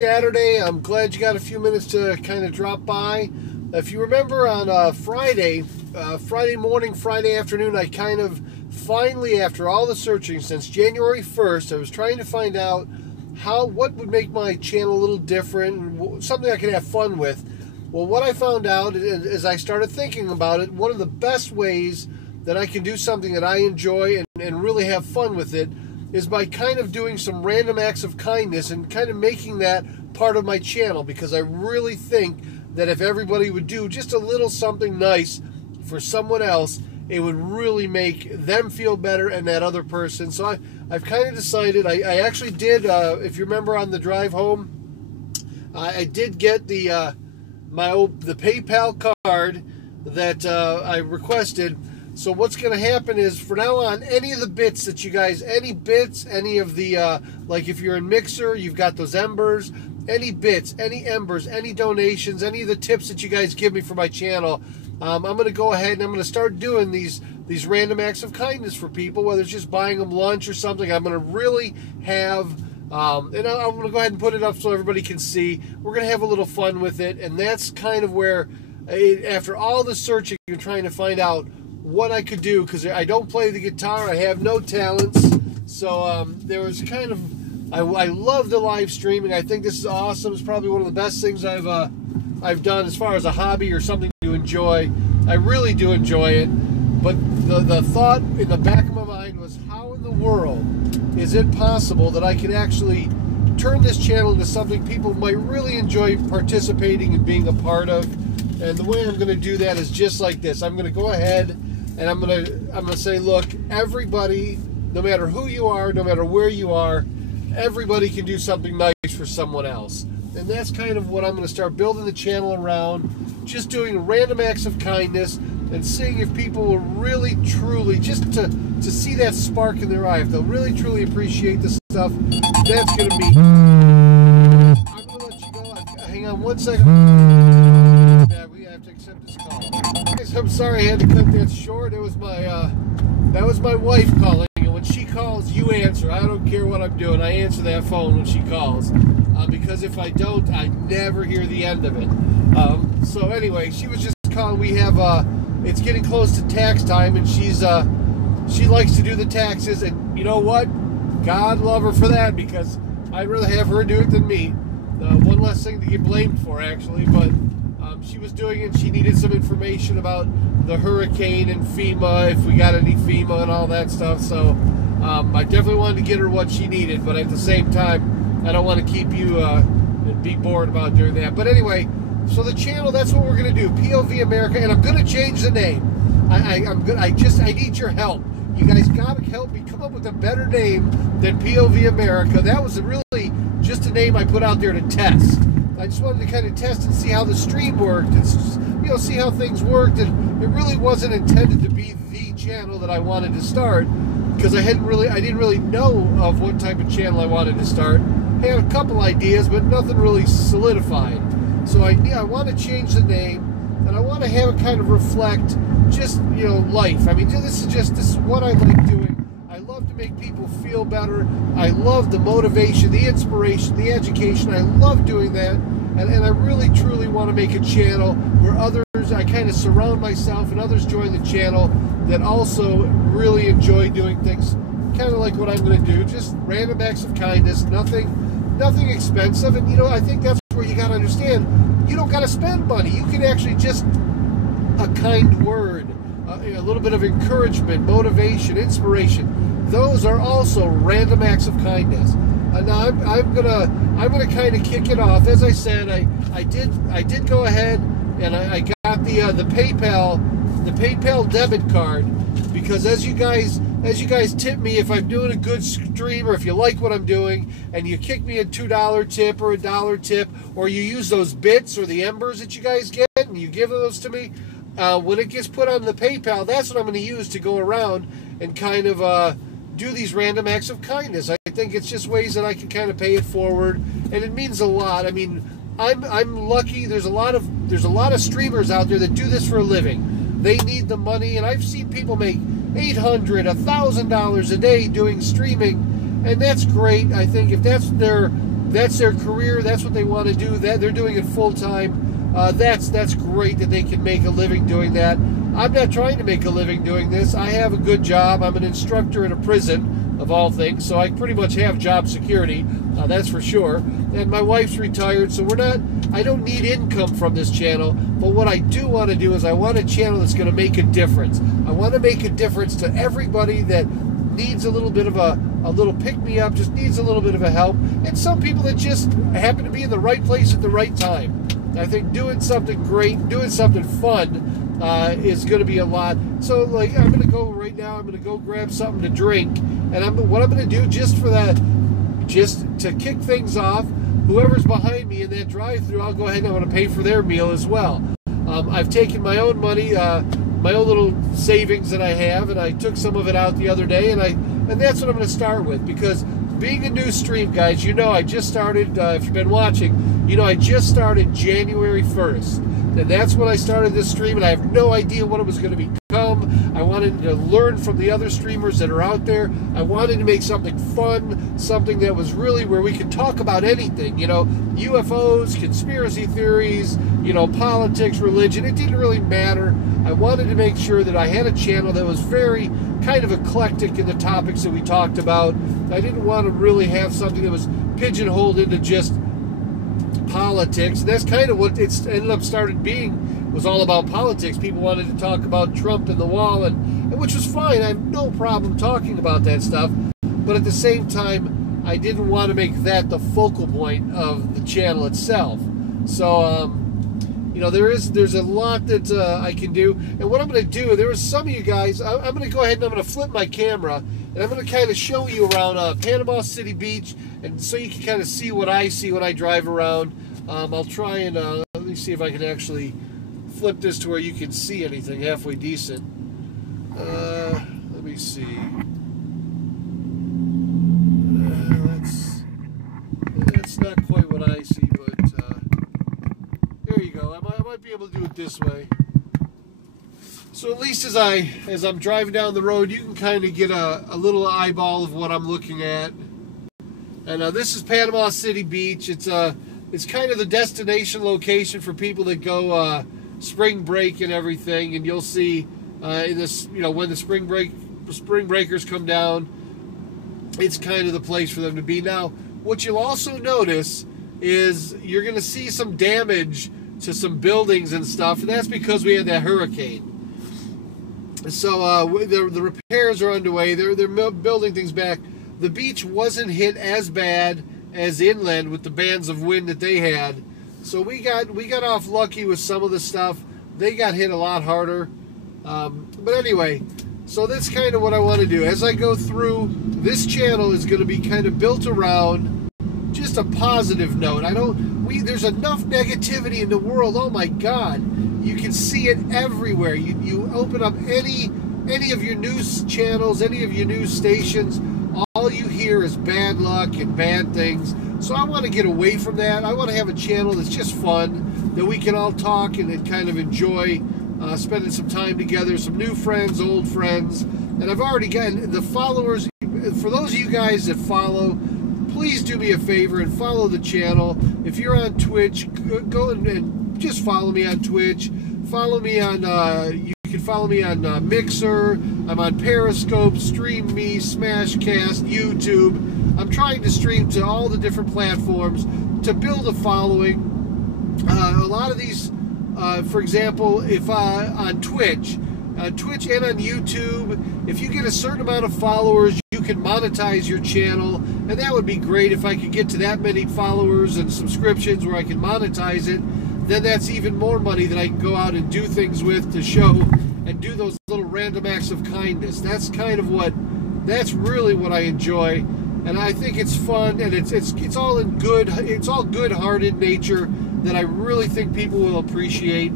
Saturday. I'm glad you got a few minutes to kind of drop by. If you remember on Friday morning, Friday afternoon, I kind of finally, after all the searching since January 1st, I was trying to find out what would make my channel a little different, and something I could have fun with. Well, what I found out as I started thinking about it, one of the best ways that I can do something that I enjoy and really have fun with it is by kind of doing some random acts of kindness and kind of making that part of my channel, because I really think that if everybody would do just a little something nice for someone else, it would really make them feel better and that other person. So I've kind of decided, I actually did, if you remember on the drive home, I did get the PayPal card that I requested. So what's going to happen is, from now on, any of the bits that you guys, any of the, like if you're in Mixer, you've got those embers, any bits, any embers, any donations, any of the tips that you guys give me for my channel, I'm going to go ahead and I'm going to start doing these random acts of kindness for people, whether it's just buying them lunch or something. I'm going to really have, and I'm going to go ahead and put it up so everybody can see. We're going to have a little fun with it, and that's kind of where, after all the searching and trying to find out what I could do, because I don't play the guitar, I have no talents, so there was kind of, I love the live streaming. I think this is awesome. It's probably one of the best things I've done as far as a hobby or something to enjoy. I really do enjoy it, but the thought in the back of my mind was, how in the world is it possible that I could actually turn this channel into something people might really enjoy participating and being a part of? And the way I'm going to do that is just like this. I'm going to go ahead and I'm going to say, look, everybody, no matter who you are, no matter where you are, everybody can do something nice for someone else. And that's kind of what I'm going to start building the channel around, just doing random acts of kindness and seeing if people will really, truly, just to see that spark in their eye, if they'll really, truly appreciate the stuff, that's going to be... I'm going to let you go. Hang on one second. Yeah, we have to accept this call. Guys, I'm sorry I had to cut that short. It was that was my wife calling, and when she calls, you answer. I don't care what I'm doing. I answer that phone when she calls, because if I don't, I never hear the end of it. So anyway, she was just calling. We have it's getting close to tax time, and she likes to do the taxes, and you know what? God love her for that, because I'd rather have her do it than me. One less thing to get blamed for, actually, but she was doing it. She needed some information about the hurricane and FEMA, if we got any FEMA and all that stuff. So I definitely wanted to get her what she needed, but at the same time, I don't want to keep you be bored about doing that. But anyway, so the channel, that's what we're going to do, POV America, and I'm going to change the name. I need your help. You guys got to help me come up with a better name than POV America. That was really just a name I put out there to test. I just wanted to kind of test and see how the stream worked, and see how things worked. And it really wasn't intended to be the channel that I wanted to start, because I didn't really know of what type of channel I wanted to start. I had a couple ideas, but nothing really solidified. So I want to change the name, and I want to have it kind of reflect just life. I mean, this is what I like doing. I love to make people feel better. I love the motivation, the inspiration, the education. I love doing that. And I really, truly want to make a channel where I kind of surround myself and others join the channel that also really enjoy doing things kind of like what I'm going to do. Just random acts of kindness, nothing expensive. And, I think that's where you got to understand, you don't got to spend money. You can actually just a kind word, a little bit of encouragement, motivation, inspiration. Those are also random acts of kindness. Now I'm gonna kind of kick it off. As I said, I did go ahead and I got the PayPal debit card, because as you guys tip me if I'm doing a good stream, or if you like what I'm doing and you kick me a $2 tip or a $1 tip, or you use those bits or the embers that you guys get and you give those to me, when it gets put on the PayPal, that's what I'm going to use to go around and kind of do these random acts of kindness. I think it's just ways that I can kind of pay it forward, and it means a lot. I mean, I'm lucky. There's a lot of streamers out there that do this for a living. They need the money, and I've seen people make $800, $1,000 a day doing streaming, and that's great. I think if that's their that's their career. That's what they want to do. That they're doing it full time. That's great that they can make a living doing that. I'm not trying to make a living doing this. I have a good job. I'm an instructor in a prison, of all things, so I pretty much have job security. That's for sure. And my wife's retired, so I don't need income from this channel. But what I do want to do is I want a channel that's going to make a difference. I want to make a difference to everybody that needs a little bit of a little pick-me-up, just needs a little bit of a help, and some people that just happen to be in the right place at the right time. I think doing something great, doing something fun is going to be a lot. So, like, I'm going to go right now, I'm going to go grab something to drink, and what I'm going to do just for that, just to kick things off, whoever's behind me in that drive-thru, I'll go ahead and I want to pay for their meal as well. I've taken my own money, my own little savings that I have, and I took some of it out the other day, and that's what I'm going to start with, because being a new stream, guys, you know I just started, if you've been watching, you know I just started January 1st, and that's when I started this stream, and I have no idea what it was going to become. I wanted to learn from the other streamers that are out there. I wanted to make something fun, something that was really where we could talk about anything, you know, UFOs, conspiracy theories, you know, politics, religion. It didn't really matter. I wanted to make sure that I had a channel that was very kind of eclectic in the topics that we talked about. I didn't want to really have something that was pigeonholed into just politics. And that's kind of what it's ended up started being. Was all about politics. People wanted to talk about Trump and the wall, and which was fine. I have no problem talking about that stuff. But at the same time, I didn't want to make that the focal point of the channel itself. So, you know, there's a lot that I can do. And what I'm going to do, there are some of you guys, I'm going to go ahead and I'm going to flip my camera, and I'm going to kind of show you around Panama City Beach, and so you can kind of see what I see when I drive around. I'll try and, let me see if I can actually flip this to where you can see anything halfway decent. Let me see. That's not quite what I see, but there you go. I might be able to do it this way. So at least as I'm driving down the road, you can kind of get a little eyeball of what I'm looking at. And this is Panama City Beach. It's kind of the destination location for people that go spring break and everything, and you'll see in this, you know, when the spring breakers come down, it's kind of the place for them to be. Now, what you'll also notice is you're going to see some damage to some buildings and stuff, and that's because we had that hurricane. So the repairs are underway. They're building things back. The beach wasn't hit as bad as inland with the bands of wind that they had. So we got off lucky with some of the stuff. They got hit a lot harder. But anyway, so that's kind of what I want to do. As I go through, this channel is going to be kind of built around just a positive note. There's enough negativity in the world. Oh my God. You can see it everywhere. You open up any of your news channels, any of your news stations, all you hear is bad luck and bad things. So I want to get away from that. I want to have a channel that's just fun, that we can all talk and kind of enjoy spending some time together, some new friends, old friends. And I've already gotten the followers. For those of you guys that follow, please do me a favor and follow the channel. If you're on Twitch, go and just follow me on Twitch. Follow me on, you can follow me on Mixer. I'm on Periscope, Stream Me, Smashcast, YouTube. I'm trying to stream to all the different platforms to build a following. A lot of these, for example, if on Twitch and on YouTube, if you get a certain amount of followers, you can monetize your channel, and that would be great if I could get to that many followers and subscriptions where I can monetize it. Then that's even more money that I can go out and do things with to show and do those little random acts of kindness. That's kind of that's really what I enjoy, and I think it's fun, and it's all in good, it's all good-hearted nature that I really think people will appreciate.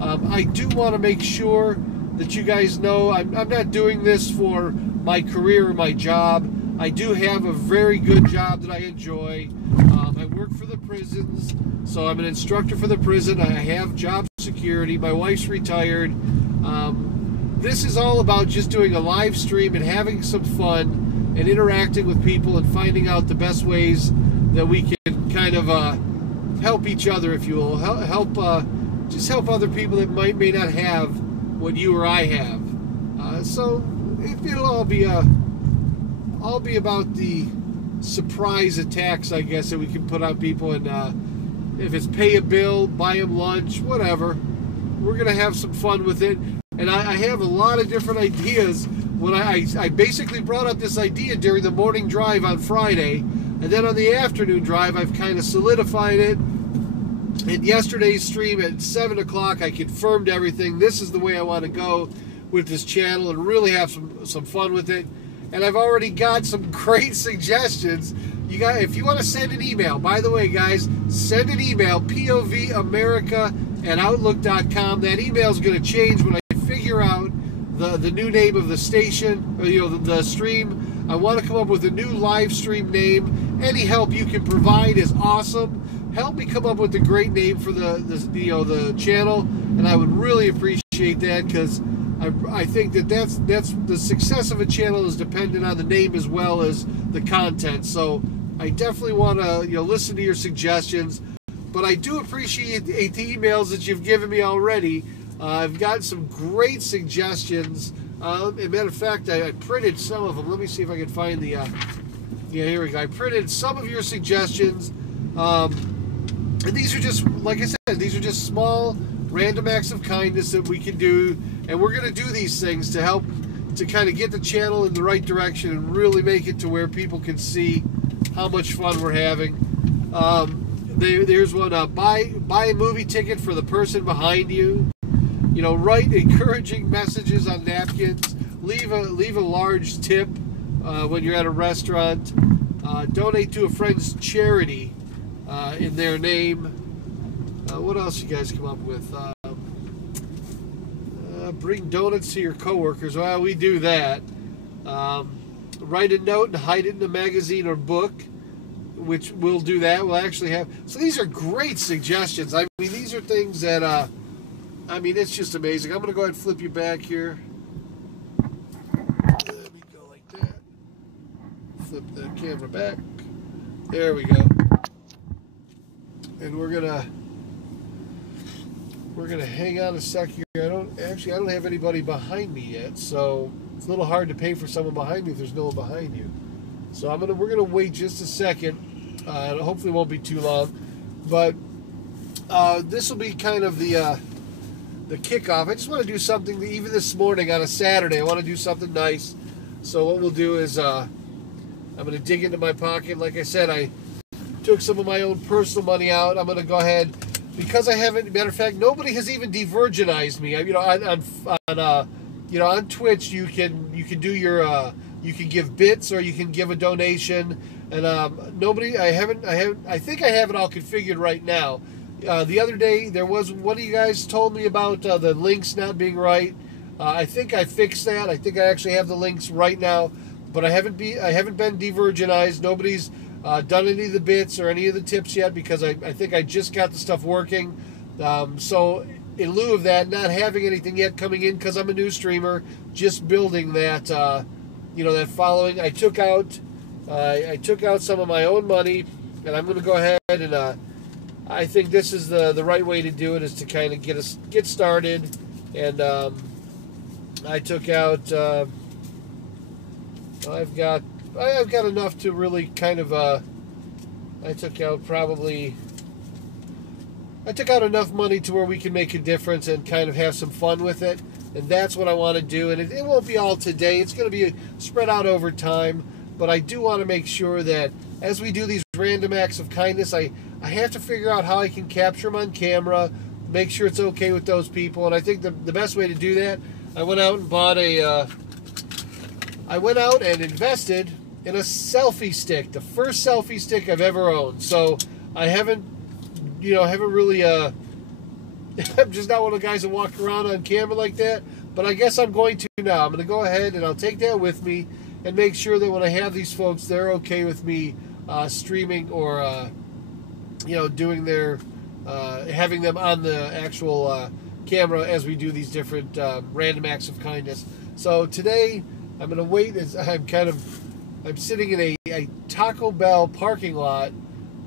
I do want to make sure that you guys know I'm not doing this for my career or my job. I do have a very good job that I enjoy. I work for the prisons, so I'm an instructor for the prison. I have job security. My wife's retired. This is all about just doing a live stream and having some fun and interacting with people and finding out the best ways that we can kind of help each other, if you will. Just help other people that may not have what you or I have. So it'll all be about the surprise attacks, I guess, that we can put on people. And if it's pay a bill, buy them lunch, whatever, we're gonna have some fun with it. And I have a lot of different ideas. When I basically brought up this idea during the morning drive on Friday, and then on the afternoon drive, I've kind of solidified it. In yesterday's stream at 7 o'clock, I confirmed everything. This is the way I want to go with this channel and really have some fun with it. And I've already got some great suggestions. If you want to send an email, by the way, guys, send an email, povamerica@outlook.com. That email is going to change when I figure out the new name of the station, or, the stream. I want to come up with a new live stream name. Any help you can provide is awesome. Help me come up with a great name for the channel, and I would really appreciate that, because I think that's the success of a channel is dependent on the name as well as the content. So I definitely want to listen to your suggestions, but I do appreciate the emails that you've given me already. I've got some great suggestions. As a matter of fact, I printed some of them. Let me see if I can find the... yeah, here we go. I printed some of your suggestions. And these are just, like I said, these are just small, random acts of kindness that we can do. And we're going to do these things to help to kind of get the channel in the right direction and really make it to where people can see how much fun we're having. There's one, buy a movie ticket for the person behind you. Write encouraging messages on napkins. Leave a large tip when you're at a restaurant. Donate to a friend's charity in their name. What else you guys come up with? Bring donuts to your coworkers. Well, we do that. Write a note and hide it in a magazine or book, which we'll do that. We'll actually have... So these are great suggestions. I mean, these are things that... it's just amazing. I'm going to go ahead and flip you back here. Let me go like that. Flip the camera back. There we go. And we're gonna hang on a sec here. I don't have anybody behind me yet, so it's a little hard to pay for someone behind me if there's no one behind you. So we're gonna wait just a second. Hopefully it won't be too long, but this will be kind of the kickoff. I just want to do something that, even this morning on a Saturday, I want to do something nice. So what we'll do is I'm going to dig into my pocket. Like I said, I took some of my own personal money out. I'm going to go ahead, because I haven't. Matter of fact, nobody has even de-virginized me. On Twitch, you can do your you can give bits or you can give a donation, and nobody. I think I have it all configured right now. The other day, there was one of you guys told me about the links not being right. I think I fixed that. I think I actually have the links right now, but I haven't been de-virginized. Nobody's done any of the bits or any of the tips yet, because I think I just got the stuff working. So in lieu of that, not having anything yet coming in, because I'm a new streamer, just building that that following. I took out some of my own money, and I'm going to go ahead and I think this is the right way to do it, is to kind of get started. And I took out I've got enough to really kind of I took out enough money to where we can make a difference and kind of have some fun with it. And that's what I want to do. And it won't be all today. It's going to be spread out over time. But I do want to make sure that as we do these random acts of kindness, I have to figure out how I can capture them on camera, make sure it's okay with those people. And I think the best way to do that, I went out and bought I went out and invested in a selfie stick, the first selfie stick I've ever owned. So I haven't really, I'm just not one of the guys that walk around on camera like that, but I guess I'm going to now. I'm going to go ahead and I'll take that with me and make sure that when I have these folks, they're okay with me streaming or, doing their, having them on the actual camera as we do these different random acts of kindness. So today, I'm going to wait as I'm sitting in a Taco Bell parking lot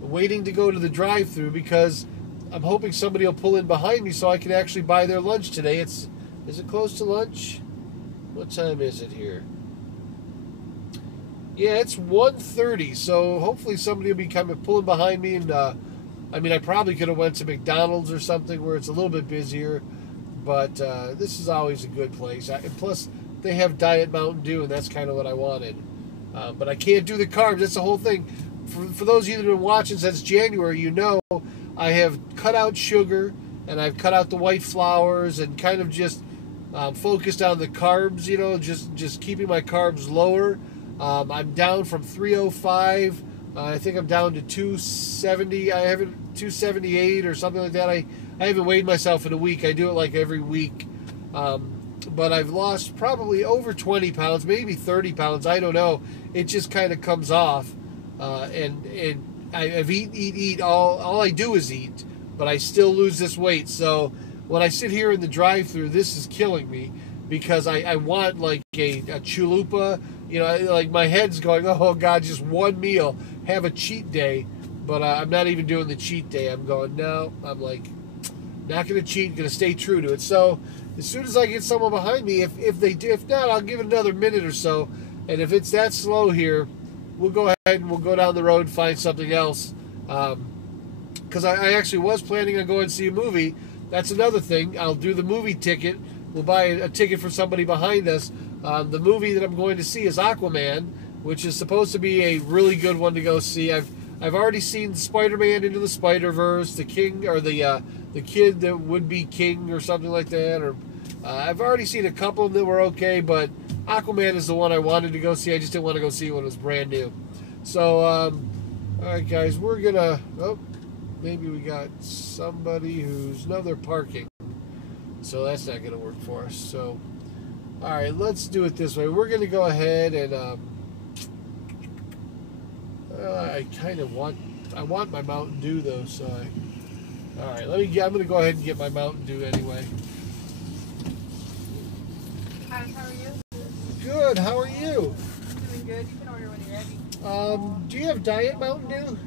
waiting to go to the drive-thru because I'm hoping somebody will pull in behind me so I can actually buy their lunch today. Is it close to lunch? What time is it here? Yeah, it's 1:30, so hopefully somebody will be pulling behind me. And I probably could have went to McDonald's or something where it's a little bit busier, but this is always a good place. And plus, they have Diet Mountain Dew, and that's kind of what I wanted. But I can't do the carbs. That's the whole thing. For those of you that have been watching since January, you know I have cut out sugar, and I've cut out the white flours, and kind of just focused on the carbs, just keeping my carbs lower. I'm down from 305. I think I'm down to 270. I haven't 278 or something like that. I haven't weighed myself in a week. I do it like every week. But I've lost probably over 20 pounds, maybe 30 pounds. I don't know. It just kind of comes off. And I've eat. All I do is eat, but I still lose this weight. So when I sit here in the drive-thru, this is killing me because I want like a chalupa. Like my head's going, oh God, just one meal, have a cheat day. But I'm not even doing the cheat day. I'm going, no, I'm like, not going to cheat, going to stay true to it. So as soon as I get someone behind me, if they do, if not, I'll give it another minute or so. And if it's that slow here, we'll go ahead and we'll go down the road and find something else. Because I actually was planning on going to see a movie. That's another thing. I'll do the movie ticket. We'll buy a ticket for somebody behind us. The movie that I'm going to see is Aquaman, which is supposed to be a really good one to go see. I've already seen Spider-Man Into the Spider-Verse, the King, or the kid that would be King or something like that. Or I've already seen a couple of them that were okay, but Aquaman is the one I wanted to go see. I just didn't want to go see it when it was brand new. So, all right, guys, we're gonna. Oh, maybe we got somebody who's they're parking, so that's not gonna work for us. So. All right, let's do it this way. We're going to go ahead and I kind of want my Mountain Dew though. So all right, I'm going to go ahead and get my Mountain Dew anyway. Hi, how are you? Good. How are you? Doing good. You can order when you're ready. Do you have Diet Mountain Dew?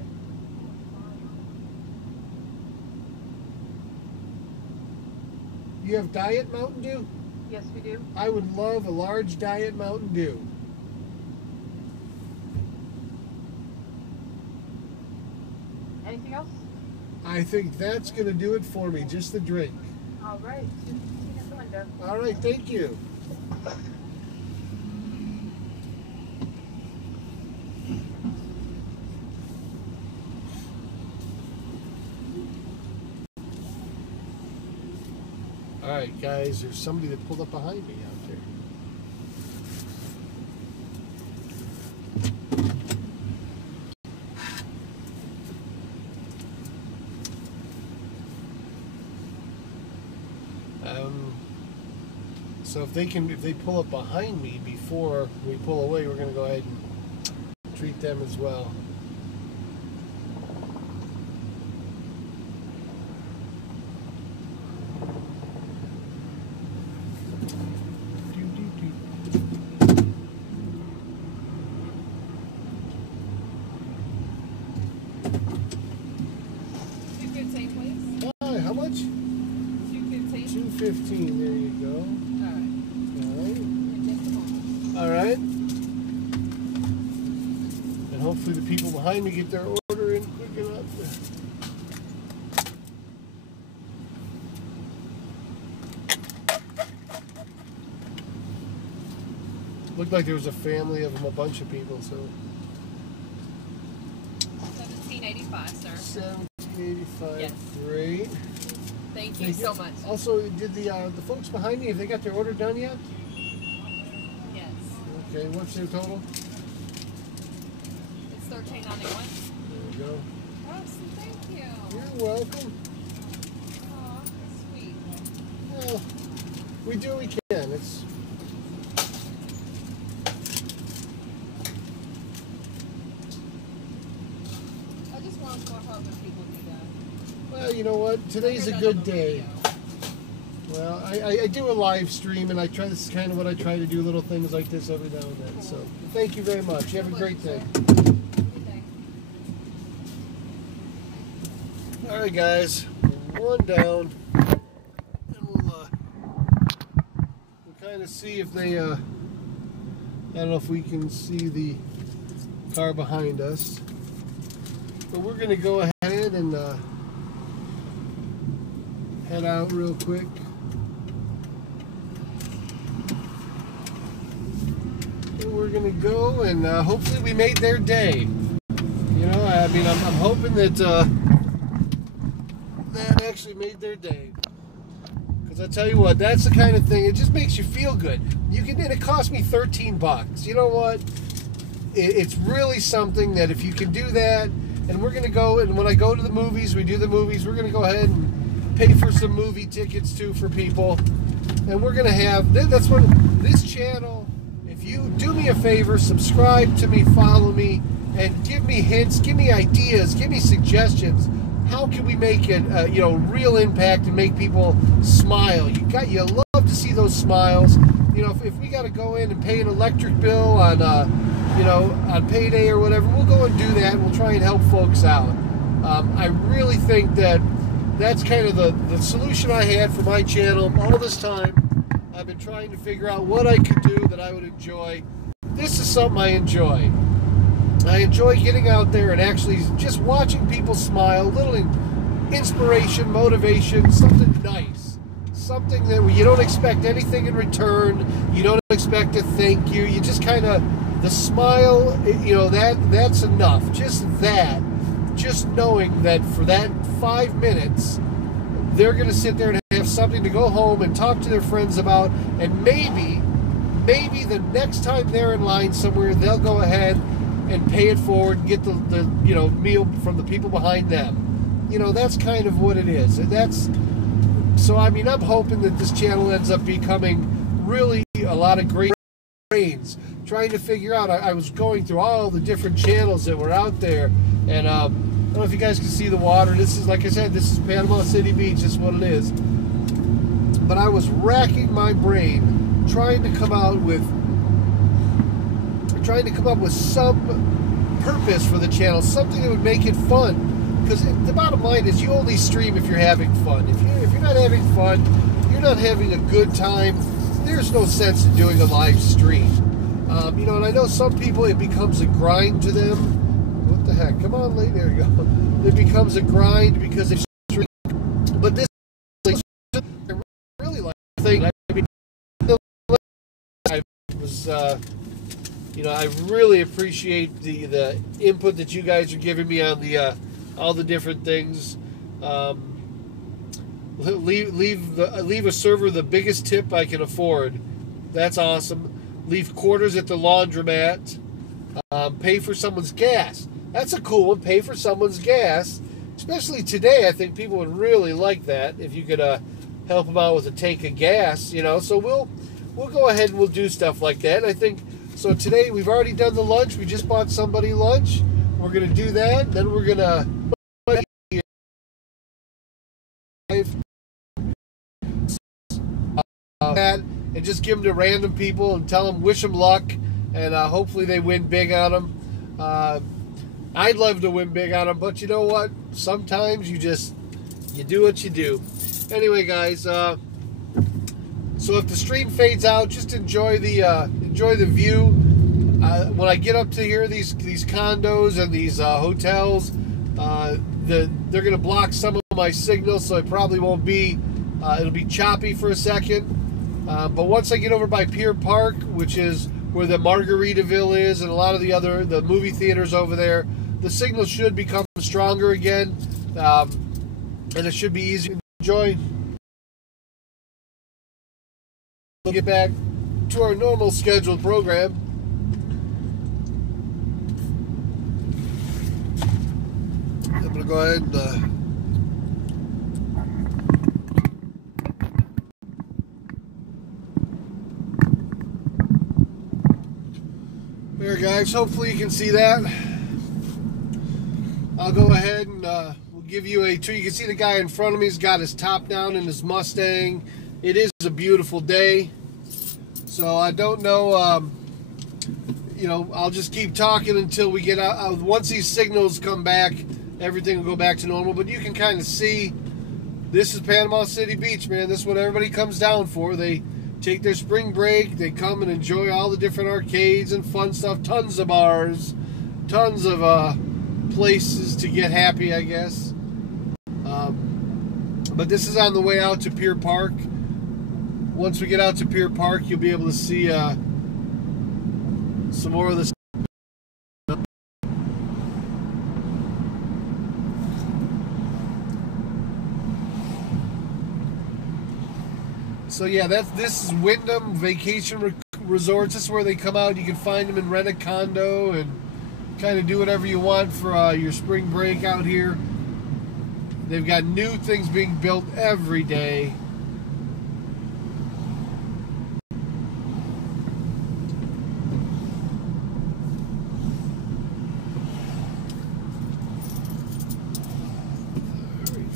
You have Diet Mountain Dew? Yes, we do. I would love a large Diet Mountain Dew. Anything else? I think that's going to do it for me, just the drink. All right. 2:15 at the window. All right, thank you. All right, guys, there's somebody that pulled up behind me out there. So if they pull up behind me before we pull away, we're going to go ahead and treat them as well. How much? $2.15. There you go. All right. And hopefully the people behind me get their order in quick enough. Looked like there was a family of them, a bunch of people. So. $17.85, sir. $17.85. Yes. Great. Thank you so much. Also, did the folks behind me, have they got their order done yet? Yes. Okay, what's their total? It's $13.91. There we go. Oh, thank you. You're welcome. Aw, sweet. Well, we do what we can. It's. I just want more help when people do that. Well, you know what? Today's a good day. Well, I do a live stream, and I try. This is kind of what I try to do, little things like this every now and then. So, thank you very much. You have a great day. All right, guys, one down, and we'll kind of see if they. I don't know if we can see the car behind us, but we're gonna go ahead and head out real quick. And we're gonna go and hopefully we made their day. You know, I mean, I'm hoping that that actually made their day. Because I tell you what, that's the kind of thing, it just makes you feel good. You can, and it cost me $13. You know what? It's really something that if you can do that, and we're going to go, and when I go to the movies, we do the movies, we're going to go ahead and pay for some movie tickets too for people. And we're going to have, that's what, this channel, if you do me a favor, subscribe to me, follow me, and give me hints, give me ideas, give me suggestions. How can we make it, you know, real impact and make people smile? You love to see those smiles. You know, if we got to go in and pay an electric bill on, you know, on payday or whatever, we'll go and do that. We'll try and help folks out. I really think that that's kind of the solution I had for my channel all this time. I've been trying to figure out what I could do that I would enjoy. This is something I enjoy. I enjoy getting out there and actually just watching people smile, a little inspiration, motivation, something nice. Something that you don't expect anything in return. You don't expect a thank you. You just kind of, the smile, you know, that's enough. Just that. Just knowing that for that 5 minutes, they're going to sit there and have something to go home and talk to their friends about. And maybe the next time they're in line somewhere, they'll go ahead and pay it forward and get the you know, meal from the people behind them. You know, that's kind of what it is. And that's, so I mean, I'm hoping that this channel ends up becoming really a lot of great brains trying to figure out. I was going through all the different channels that were out there, and I don't know if you guys can see the water. This is, like I said, this is Panama City Beach. That's what it is. But I was racking my brain trying to come up with some purpose for the channel, something that would make it fun. Because the bottom line is, you only stream if you're having fun. If you're not having fun, you're not having a good time, there's no sense in doing a live stream. You know, and I know some people, it becomes a grind to them. What the heck? Come on, lady. There you go. It becomes a grind because they stream. But this, I really like the thing. I was, you know, I really appreciate the input that you guys are giving me on the all the different things. Leave a server the biggest tip I can afford. That's awesome. Leave quarters at the laundromat. Pay for someone's gas. That's a cool one. Pay for someone's gas. Especially today, I think people would really like that if you could help them out with a tank of gas. You know, so we'll go ahead and we'll do stuff like that. I think so. Today we've already done the lunch. We just bought somebody lunch. We're gonna do that. Then we're gonna and just give them to random people and tell them, wish them luck, and hopefully they win big on them. I'd love to win big on them, but you know what? Sometimes you do what you do. Anyway, guys, so if the stream fades out, just enjoy the view. When I get up to here, these condos and these hotels, they're going to block some of my signal, so it probably won't be. It'll be choppy for a second. But once I get over by Pier Park, which is where the Margaritaville is, and a lot of the movie theaters over there, the signal should become stronger again, and it should be easy to enjoy. We'll get back to our normal scheduled program. I'm going to go ahead and there, guys, hopefully you can see that. I'll go ahead and we'll give you a tour. You can see the guy in front of me has got his top down in his Mustang. It is a beautiful day. So I don't know, you know, I'll just keep talking until we get out. Once these signals come back, everything will go back to normal. But you can kind of see this is Panama City Beach, man. This is what everybody comes down for. They take their spring break. They come and enjoy all the different arcades and fun stuff. Tons of bars, tons of places to get happy, I guess. But this is on the way out to Pier Park. Once we get out to Pier Park, you'll be able to see some more of this. So yeah, this is Wyndham Vacation Resorts. This is where they come out. You can find them and rent a condo and kind of do whatever you want for your spring break out here. They've got new things being built every day. There we go.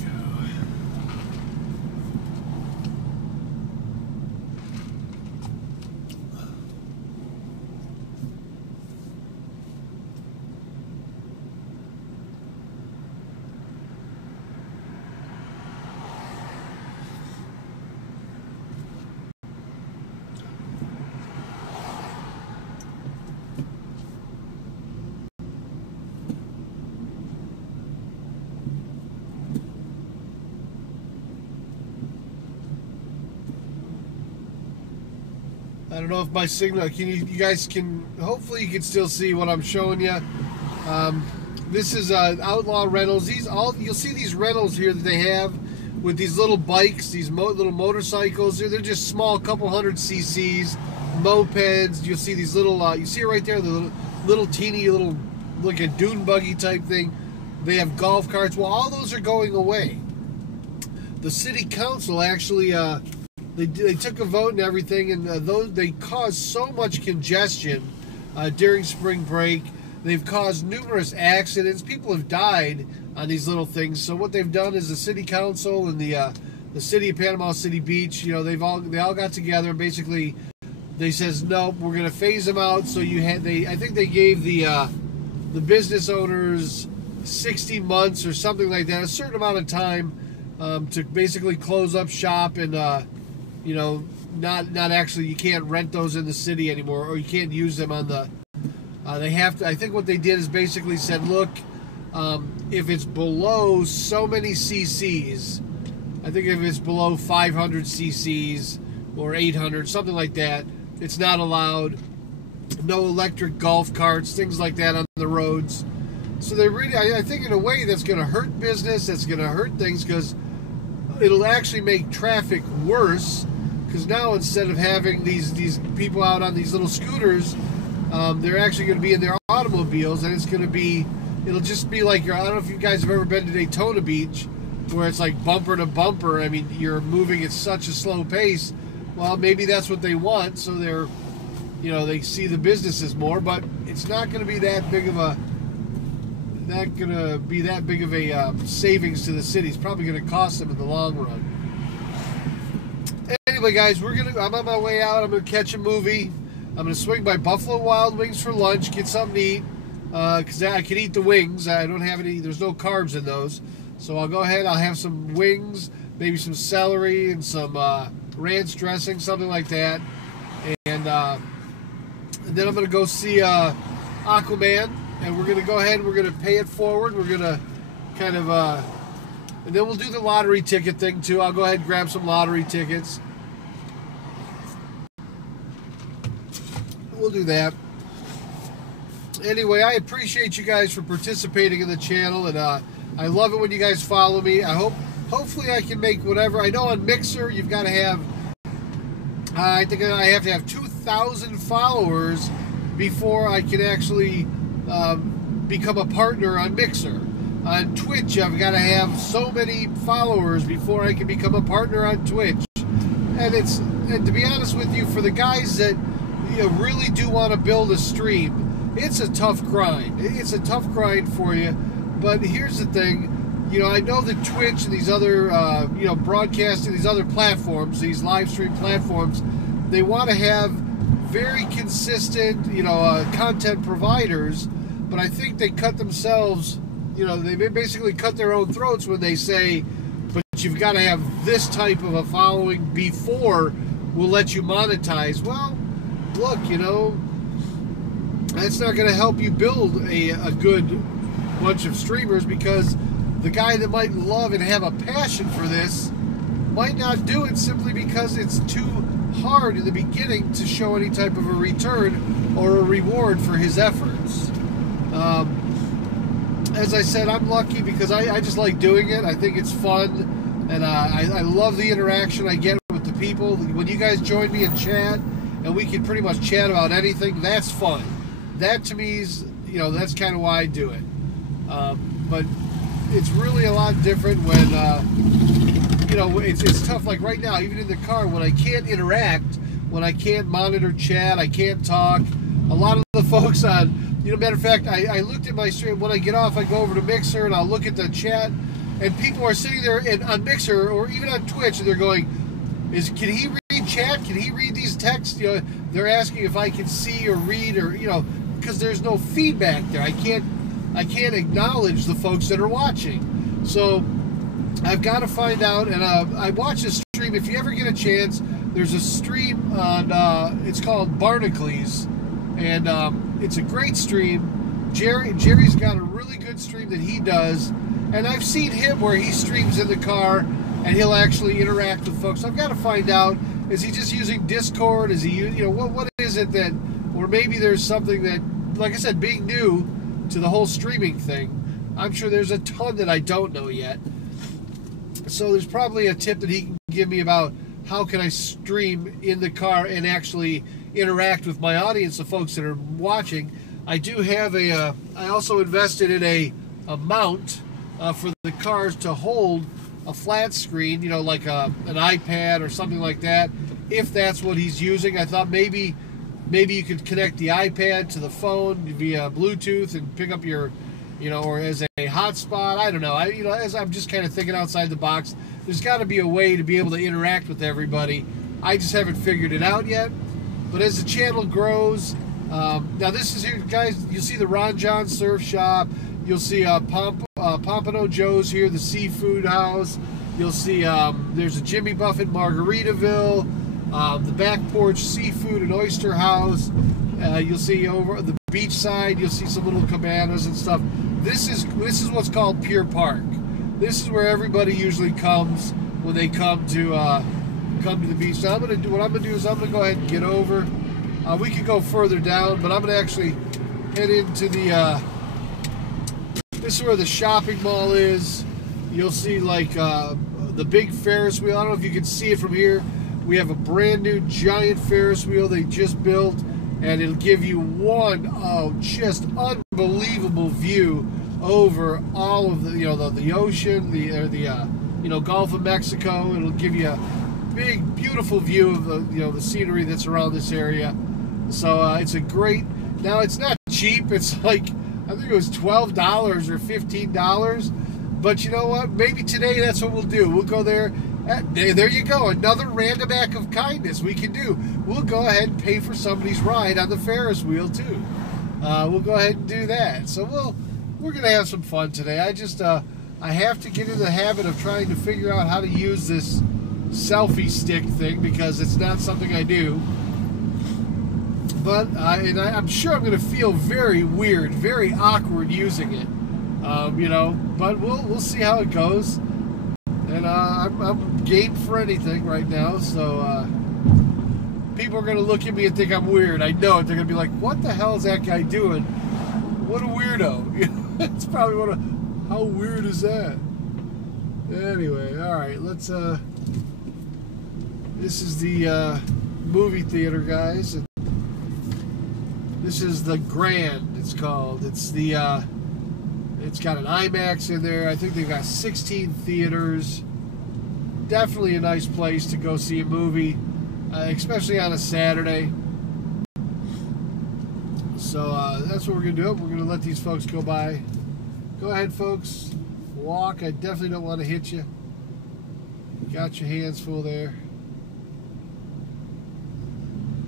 I don't know if my signal, you guys can, hopefully you can still see what I'm showing you. This is Outlaw Rentals. You'll see these rentals here that they have with these little bikes, these little motorcycles. They're just small, couple hundred cc's, mopeds. You'll see these little, you see it right there, the little teeny little, like a dune buggy type thing. They have golf carts. Well, all those are going away. The city council actually, they took a vote and everything, and they caused so much congestion during spring break. They've caused numerous accidents. People have died on these little things. So what they've done is the city council and the city of Panama City Beach, you know, they all got together and basically they says nope, we're going to phase them out. So I think they gave the business owners 60 months or something like that, a certain amount of time to basically close up shop and you know, not actually, you can't rent those in the city anymore, or you can't use them on the, they have to, I think what they did is basically said, look, if it's below so many cc's, I think if it's below 500 cc's or 800, something like that, it's not allowed. No electric golf carts, things like that on the roads. So they really, I think in a way that's going to hurt business, that's going to hurt things, because it'll actually make traffic worse. Because now instead of having these people out on these little scooters, they're actually going to be in their automobiles, and it'll just be like, I don't know if you guys have ever been to Daytona Beach, where it's like bumper to bumper. I mean, you're moving at such a slow pace. Well, maybe that's what they want, so they're, you know, they see the businesses more, but it's not going to be that big of a, savings to the city. It's probably going to cost them in the long run. Anyway, guys, I'm on my way out. I'm going to catch a movie. I'm going to swing by Buffalo Wild Wings for lunch, get something to eat, because I can eat the wings. I don't have any, there's no carbs in those. So I'll go ahead, I'll have some wings, maybe some celery and some ranch dressing, something like that. And then I'm going to go see Aquaman, and we're going to go ahead and we're going to pay it forward. We're going to kind of, and then we'll do the lottery ticket thing too. I'll go ahead and grab some lottery tickets. We'll do that. Anyway, I appreciate you guys for participating in the channel, and I love it when you guys follow me. Hopefully I can make whatever. I know on Mixer you've got to have, I think I have to have 2,000 followers before I can actually become a partner on Mixer. On Twitch, I've got to have so many followers before I can become a partner on Twitch. And to be honest with you, for the guys that really do want to build a stream, it's a tough grind. It's a tough grind for you. But here's the thing, I know that Twitch and these other, broadcasting, these other platforms, these live stream platforms, they want to have very consistent, content providers. But I think they cut themselves they basically cut their own throats when they say, but you've got to have this type of a following before we'll let you monetize. Well, look, that's not going to help you build a good bunch of streamers, because the guy that might love and have a passion for this might not do it simply because it's too hard in the beginning to show any type of a return or a reward for his efforts. As I said, I'm lucky because I just like doing it. I think it's fun, and I love the interaction I get with the people. When you guys join me in chat, and we can pretty much chat about anything, that's fun. That to me is, that's kind of why I do it. But it's really a lot different when, it's tough. Like right now, even in the car, when I can't interact, when I can't monitor chat, I can't talk. A lot of the folks on, matter of fact, I looked at my stream. When I get off, I go over to Mixer and I'll look at the chat, and people are sitting there on Mixer or even on Twitch, and they're going, can he read chat? Can he read these texts? They're asking if I can see or read, or because there's no feedback there. I can't acknowledge the folks that are watching. So I've got to find out, and I watch a stream. If you ever get a chance, there's a stream on, it's called Barnacles, and it's a great stream. Jerry's got a really good stream that he does, and I've seen him where he streams in the car, and he'll actually interact with folks. I've got to find out, is he just using Discord? Is he, what is it that, or maybe there's something that, like I said, being new to the whole streaming thing, I'm sure there's a ton that I don't know yet. So there's probably a tip that he can give me about how can I stream in the car and actually interact with my audience, the folks that are watching. I do have I also invested in a mount for the cars to hold a flat screen, like an iPad or something like that, if that's what he's using. I thought maybe you could connect the iPad to the phone via Bluetooth and pick up your, or as a hotspot. I don't know. As I'm just kind of thinking outside the box, there's got to be a way to be able to interact with everybody. I just haven't figured it out yet. But as the channel grows, now this is here, guys. You'll see the Ron John Surf Shop. You'll see Pompano Joe's here, the seafood house. You'll see there's a Jimmy Buffett Margaritaville. The back porch seafood and oyster house. You'll see over the beach side, you'll see some little cabanas and stuff. This is what's called Pier Park. This is where everybody usually comes when they come to the beach. So what I'm gonna do is I'm gonna go ahead and get over. We could go further down, but I'm gonna actually head into the. This is where the shopping mall is. You'll see like the big Ferris wheel. I don't know if you can see it from here. We have a brand new giant Ferris wheel they just built, and it'll give you just unbelievable view over all of the ocean, the Gulf of Mexico. It'll give you a big, beautiful view of the scenery that's around this area. So it's a great. Now it's not cheap. It's like, I think it was $12 or $15. But you know what? Maybe today that's what we'll do. We'll go there. There you go. Another random act of kindness we can do. We'll go ahead and pay for somebody's ride on the Ferris wheel too. We'll go ahead and do that. So we're gonna have some fun today. I have to get in the habit of trying to figure out how to use this selfie stick thing, because it's not something I do. But I'm sure I'm gonna feel very weird, very awkward using it. But we'll see how it goes. And I'm game for anything right now, so people are going to look at me and think I'm weird. I know it. They're going to be like, what the hell is that guy doing? What a weirdo. It's probably how weird is that? Anyway, all right, let's, this is the movie theater, guys. This is the Grand, it's called. It's got an IMAX in there. I think they've got 16 theaters. Definitely a nice place to go see a movie, especially on a Saturday. So that's what we're going to do. We're going to let these folks go by. Go ahead, folks. Walk. I definitely don't want to hit you. Got your hands full there.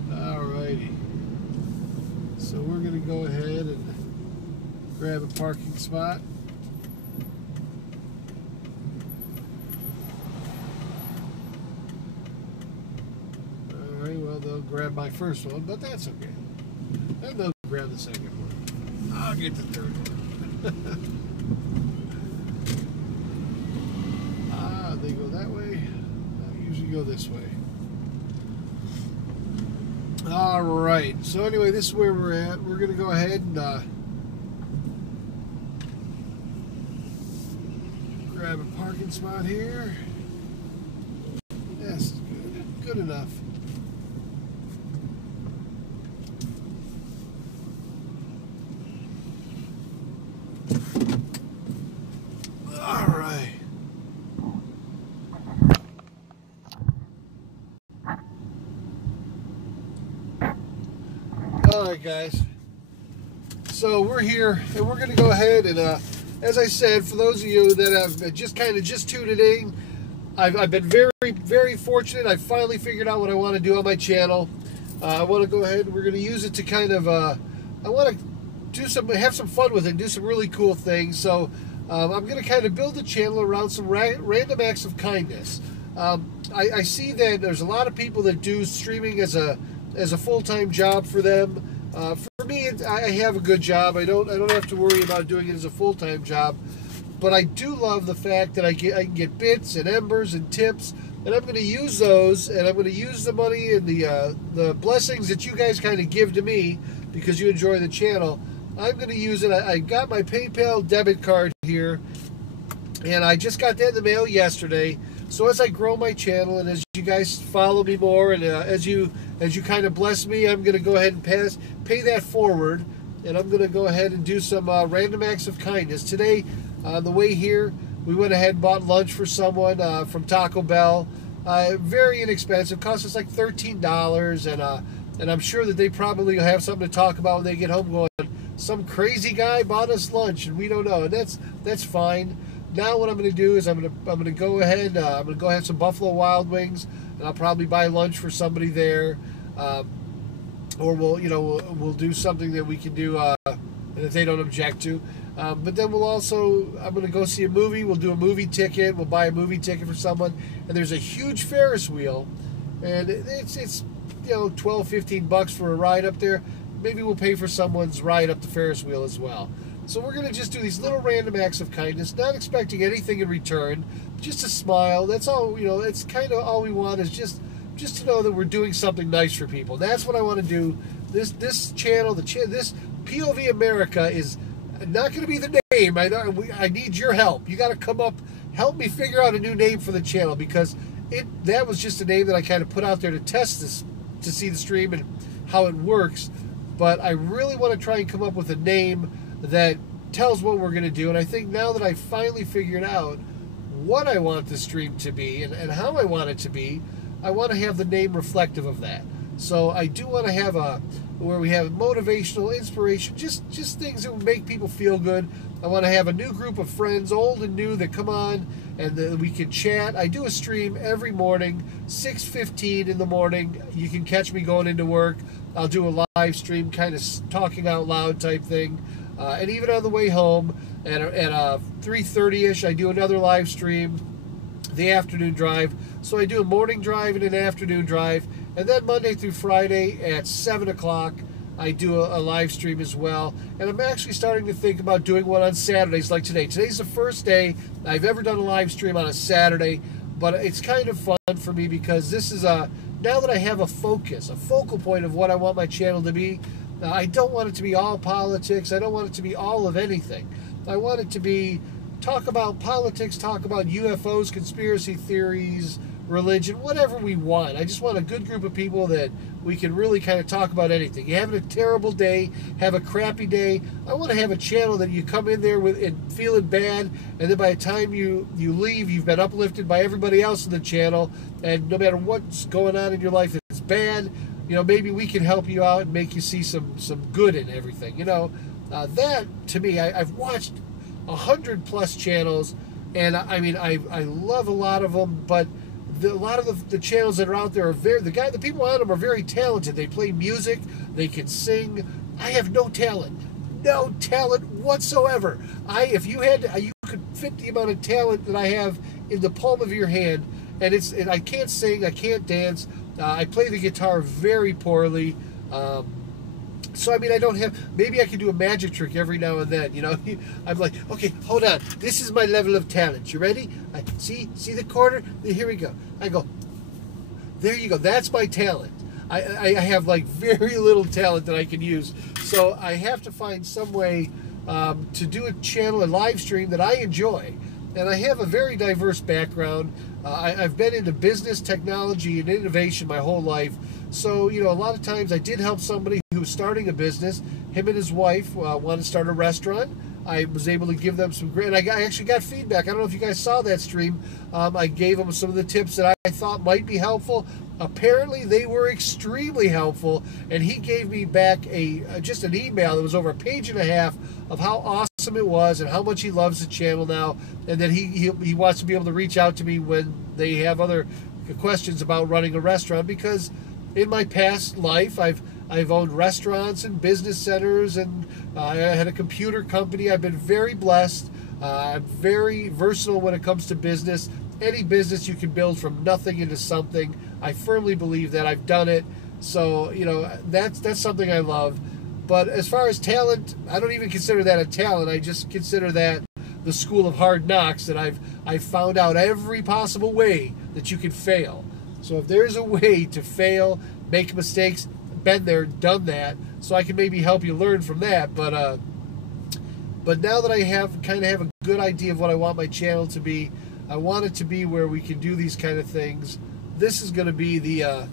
Alrighty. So we're going to go ahead and grab a parking spot. they'll grab my first one, but that's okay. And they'll grab the second one. I'll get the third one. They go that way. I usually go this way. All right. So anyway, this is where we're at. We're gonna go ahead and grab a parking spot here. Yes, good. Good enough. All right. All right, guys. So we're here, and we're going to go ahead and, as I said, for those of you that have just tuned it in, I've been very, very fortunate. I finally figured out what I want to do on my channel. I want to go ahead and we're going to use it to kind of, I want to have some fun with it, and do some really cool things. So I'm going to kind of build the channel around some random acts of kindness. I see that there's a lot of people that do streaming as a full-time job for them. For me, I have a good job. I don't have to worry about doing it as a full-time job. But I do love the fact that I can get bits and embers and tips, and I'm going to use those, and I'm going to use the money and the blessings that you guys kind of give to me because you enjoy the channel. I'm going to use it. I got my PayPal debit card here, and I just got that in the mail yesterday. So as I grow my channel and as you guys follow me more, and as you kind of bless me, I'm going to go ahead and pay that forward, and I'm going to go ahead and do some random acts of kindness. Today, on the way here, we went ahead and bought lunch for someone from Taco Bell. Very inexpensive, cost us like $13, and I'm sure that they probably have something to talk about when they get home going, some crazy guy bought us lunch and we don't know, and that's fine. Now what I'm going to do is I'm going to go ahead. I'm going to go have some Buffalo Wild Wings, and I'll probably buy lunch for somebody there, or we'll do something that we can do, and if they don't object to. But then I'm going to go see a movie. We'll do a movie ticket. We'll buy a movie ticket for someone, and there's a huge Ferris wheel, and it's $12, $15 for a ride up there. Maybe we'll pay for someone's ride up the Ferris wheel as well. So we're going to just do these little random acts of kindness, not expecting anything in return, just a smile. That's all, it's kind of all we want is just to know that we're doing something nice for people. That's what I want to do. This channel, this POV America is not going to be the name. I need your help. You got to come up, help me figure out a new name for the channel, because that was just a name that I kind of put out there to test this, to see the stream and how it works. But I really want to try and come up with a name that tells what we're going to do. And I think now that I've finally figured out what I want the stream to be and how I want it to be, I want to have the name reflective of that. So I do want to have where we have motivational, inspiration, just things that would make people feel good. I want to have a new group of friends, old and new, that come on and we can chat. I do a stream every morning, 6:15 in the morning. You can catch me going into work. I'll do a live stream, kind of talking out loud type thing. And even on the way home at 3:30ish, I do another live stream, the afternoon drive. So I do a morning drive and an afternoon drive. And then Monday through Friday at 7 o'clock, I do a live stream as well. And I'm actually starting to think about doing one on Saturdays like today. Today's the first day I've ever done a live stream on a Saturday. But it's kind of fun for me because this is now that I have a focal point of what I want my channel to be. I don't want it to be all politics. I don't want it to be all of anything. I want it to be talk about politics, talk about UFOs, conspiracy theories, religion, whatever we want. I just want a good group of people that we can really kind of talk about anything. You're having a terrible day, have a crappy day. I want to have a channel that you come in there with and feeling bad, and then by the time you leave, you've been uplifted by everybody else in the channel, and no matter what's going on in your life that's bad, maybe we can help you out and make you see some good in everything. That to me, I've watched 100+ channels, and I love a lot of them, but a lot of the channels that are out there are the people on them are very talented. They play music, they can sing. I have no talent whatsoever. If you could fit the amount of talent that I have in the palm of your hand, and I can't sing, I can't dance. I play the guitar very poorly. So, I mean, I don't have... Maybe I could do a magic trick every now and then, you know? I'm like, okay, hold on. This is my level of talent. You ready? See the quarter? Here we go. I go, there you go. That's my talent. I have, like, very little talent that I can use. So I have to find some way to do a channel, a live stream that I enjoy. And I have a very diverse background. I've been into business, technology, and innovation my whole life. So, you know, a lot of times I did help somebody who was starting a business. Him and his wife wanted to start a restaurant. I was able to give them some great... And I actually got feedback. I don't know if you guys saw that stream. I gave them some of the tips that I thought might be helpful. Apparently, they were extremely helpful. And he gave me back just an email that was over a page and a half of how awesome it was and how much he loves the channel now. And that he wants to be able to reach out to me when they have other questions about running a restaurant, because in my past life, I've owned restaurants and business centers, and I had a computer company. I've been very blessed. I'm very versatile when it comes to business. Any business you can build from nothing into something. I firmly believe that. I've done it. So, you know, that's something I love. But as far as talent, I don't even consider that a talent. I just consider that the school of hard knocks, that I've found out every possible way that you can fail. So if there's a way to fail, make mistakes, been there, done that, so I can maybe help you learn from that. But now that I kind of have a good idea of what I want my channel to be, I want it to be where we can do these kind of things. This is going to be the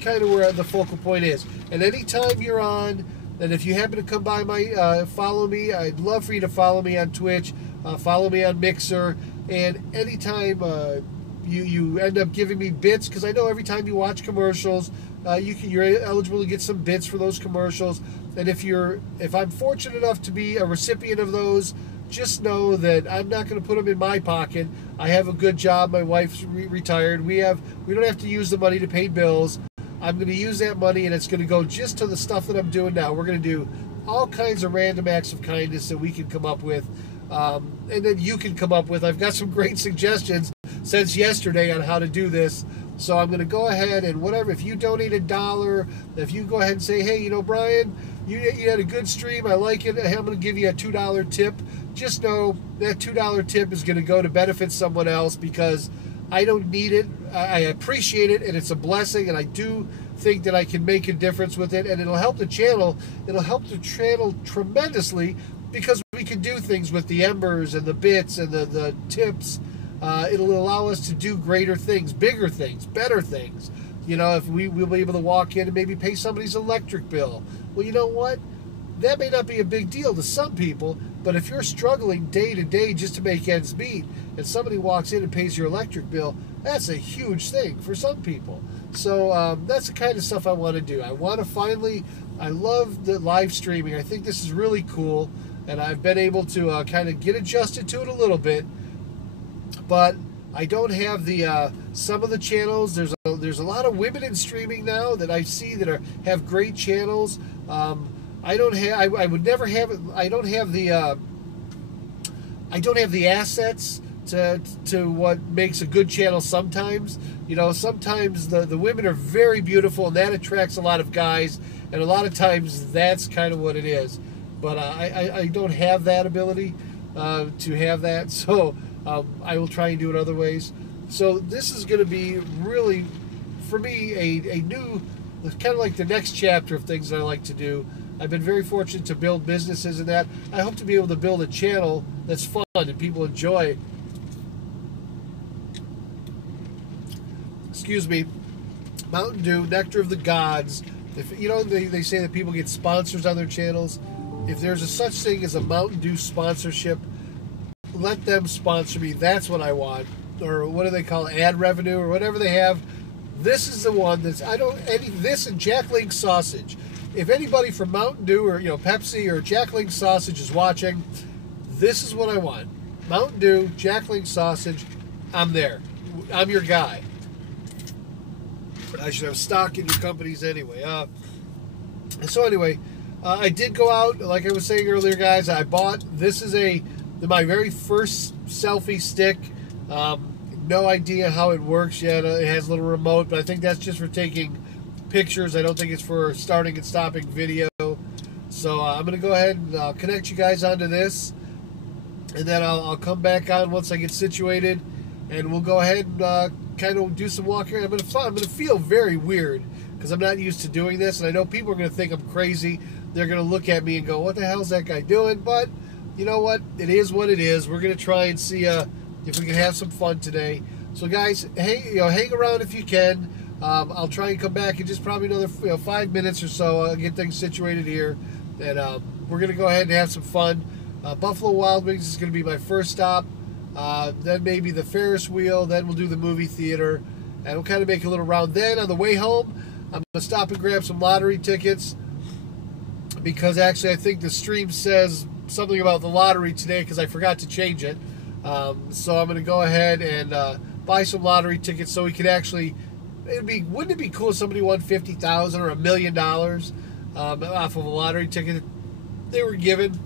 kind of where the focal point is. And anytime you're on, and if you happen to come by my follow me, I'd love for you to follow me on Twitch, follow me on Mixer, and anytime you end up giving me bits, because I know every time you watch commercials, you're eligible to get some bits for those commercials. And if I'm fortunate enough to be a recipient of those, just know that I'm not going to put them in my pocket. I have a good job. My wife's retired. We don't have to use the money to pay bills. I'm going to use that money, and it's going to go just to the stuff that I'm doing now. We're going to do all kinds of random acts of kindness that we can come up with, and then you can come up with. I've got some great suggestions since yesterday on how to do this. So I'm going to go ahead and whatever, if you donate $1, if you go ahead and say, hey, you know, Brian, you had a good stream, I like it, I'm going to give you a $2 tip. Just know that $2 tip is going to go to benefit someone else, because I don't need it. I appreciate it, and it's a blessing, and I do think that I can make a difference with it, and it'll help the channel. It'll help the channel tremendously, because we can do things with the embers and the bits and the tips. It'll allow us to do greater things, bigger things, better things. You know, if we'll be able to walk in and maybe pay somebody's electric bill. Well, you know what? That may not be a big deal to some people, but if you're struggling day to day just to make ends meet, and somebody walks in and pays your electric bill, that's a huge thing for some people. So that's the kind of stuff I want to do. I want to I love the live streaming. I think this is really cool, and I've been able to kind of get adjusted to it a little bit. But I don't have the some of the channels. There's a lot of women in streaming now that I see that have great channels. I don't have. I would never have. I don't have the. I don't have the assets to what makes a good channel. Sometimes, you know, sometimes the women are very beautiful, and that attracts a lot of guys. And a lot of times that's kind of what it is. But I don't have that ability to have that. So. I will try and do it other ways. So this is going to be really, for me, a new, kind of like the next chapter of things that I like to do. I've been very fortunate to build businesses and that. I hope to be able to build a channel that's fun and people enjoy. Excuse me. Mountain Dew, Nectar of the Gods. If you know, they say that people get sponsors on their channels. If there's a such thing as a Mountain Dew sponsorship, let them sponsor me. That's what I want. Or what do they call it? Ad revenue or whatever they have. This is the one that's this and Jack Link sausage. If anybody from Mountain Dew or Pepsi or Jack Link sausage is watching, this is what I want. Mountain Dew, Jack Link sausage. I'm there. I'm your guy. I should have stock in your companies anyway. So anyway, I did go out, like I was saying earlier, guys. I bought, this is my very first selfie stick. no idea how it works yet. It has a little remote, but I think that's just for taking pictures. I don't think it's for starting and stopping video. So I'm going to go ahead and connect you guys onto this, and then I'll come back on once I get situated, and we'll go ahead and kind of do some walking. I'm going to feel very weird because I'm not used to doing this, and I know people are going to think I'm crazy. They're going to look at me and go, "What the hell's that guy doing?" But you know what? It is what it is. We're going to try and see if we can have some fun today. So guys, hang around if you can. I'll try and come back in just probably another 5 minutes or so. I'll get things situated here, and we're going to go ahead and have some fun. Buffalo Wild Wings is going to be my first stop. Then maybe the Ferris wheel. Then we'll do the movie theater, and we'll kind of make a little round. Then on the way home, I'm going to stop and grab some lottery tickets, because actually I think the stream says something about the lottery today because I forgot to change it. So I'm going to go ahead and buy some lottery tickets so we could actually. Wouldn't it be cool if somebody won $50,000 or $1 million off of a lottery ticket they were given?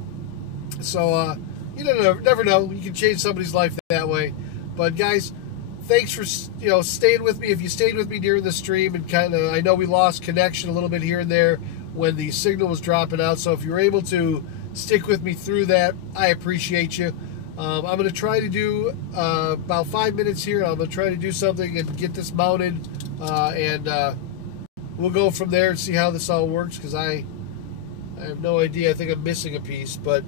So you never know. You can change somebody's life that way. But guys, thanks for staying with me. If you stayed with me during the stream, and I know we lost connection a little bit here and there when the signal was dropping out. So if you were able to stick with me through that, I appreciate you. I'm going to try to do about 5 minutes here. I'm going to try to do something and get this mounted, and we'll go from there and see how this all works, because I have no idea. I think I'm missing a piece, but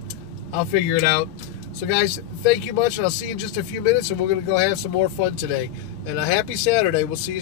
I'll figure it out. So guys, thank you much, and I'll see you in just a few minutes, and we're going to go have some more fun today. And a happy Saturday. We'll see you